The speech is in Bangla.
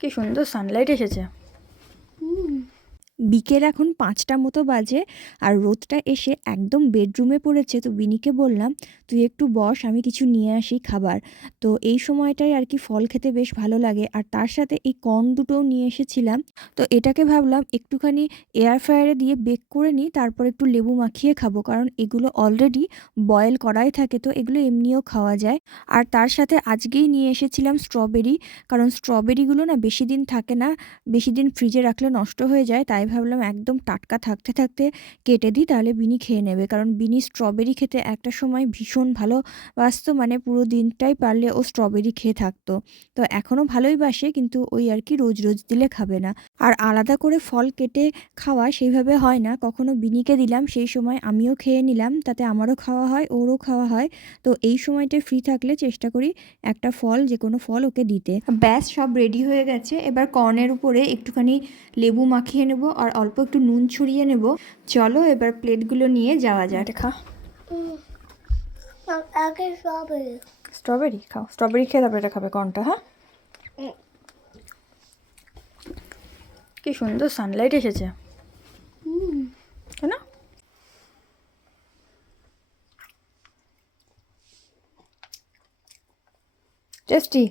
কি সুন্দর সানলাইট এসেছে। বিকেল এখন 5টা মতো বাজে আর রোদটা এসে একদম বেডরুমে পড়েছে। তো বিনিকে বললাম তুই একটু বস, আমি কিছু নিয়ে আসি খাবার। তো এই সময়টাই আর কি ফল খেতে বেশ ভালো লাগে, আর তার সাথে এই কর্ন দুটোও নিয়ে এসেছিলাম। তো এটাকে ভাবলাম একটুখানি এয়ার ফ্রায়ারে দিয়ে বেক করে নিই, তারপর একটু লেবু মাখিয়ে খাবো, কারণ এগুলো অলরেডি বয়েল করাই থাকে, তো এগুলো এমনিও খাওয়া যায়। আর তার সাথে আজকেই নিয়ে এসেছিলাম স্ট্রবেরি, কারণ স্ট্রবেরিগুলো না বেশি দিন থাকে না, বেশি দিন ফ্রিজে রাখলে নষ্ট হয়ে যায়। তাই ভাবলাম একদম টাটকা থাকতে থাকতে কেটে দিই, তাহলে বিনি খেয়ে নেবে, কারণ বিনি স্ট্রবেরি খেতে একটা সময় ভীষণ ভালোবাসতো, মানে পুরো দিনটাই পারলে ও স্ট্রবেরি খেয়ে থাকতো। তো এখনও ভালোই বাসে, কিন্তু ওই আর কি রোজ রোজ দিলে খাবে না। আর আলাদা করে ফল কেটে খাওয়া সেইভাবে হয় না, কখনো বিনিকে দিলাম সেই সময় আমিও খেয়ে নিলাম, তাতে আমারও খাওয়া হয় ওরও খাওয়া হয়। তো এই সময়টায় ফ্রি থাকলে চেষ্টা করি একটা ফল, যে কোনো ফল ওকে দিতে। ব্যাস সব রেডি হয়ে গেছে, এবার কর্নের উপরে একটুখানি লেবু মাখিয়ে নেব আর অল্প একটু নুন ছড়িয়ে নেব। চলো এবার প্লেটগুলো নিয়ে যাওয়া যাক। খা, আগে স্ট্রবেরি। স্ট্রবেরি খাও, স্ট্রবেরি খেয়ে তারপরে এটা খাবে কর্নটা। হ্যাঁ, কি সুন্দর সানলাইট এসেছে, তাই না? টেস্টি।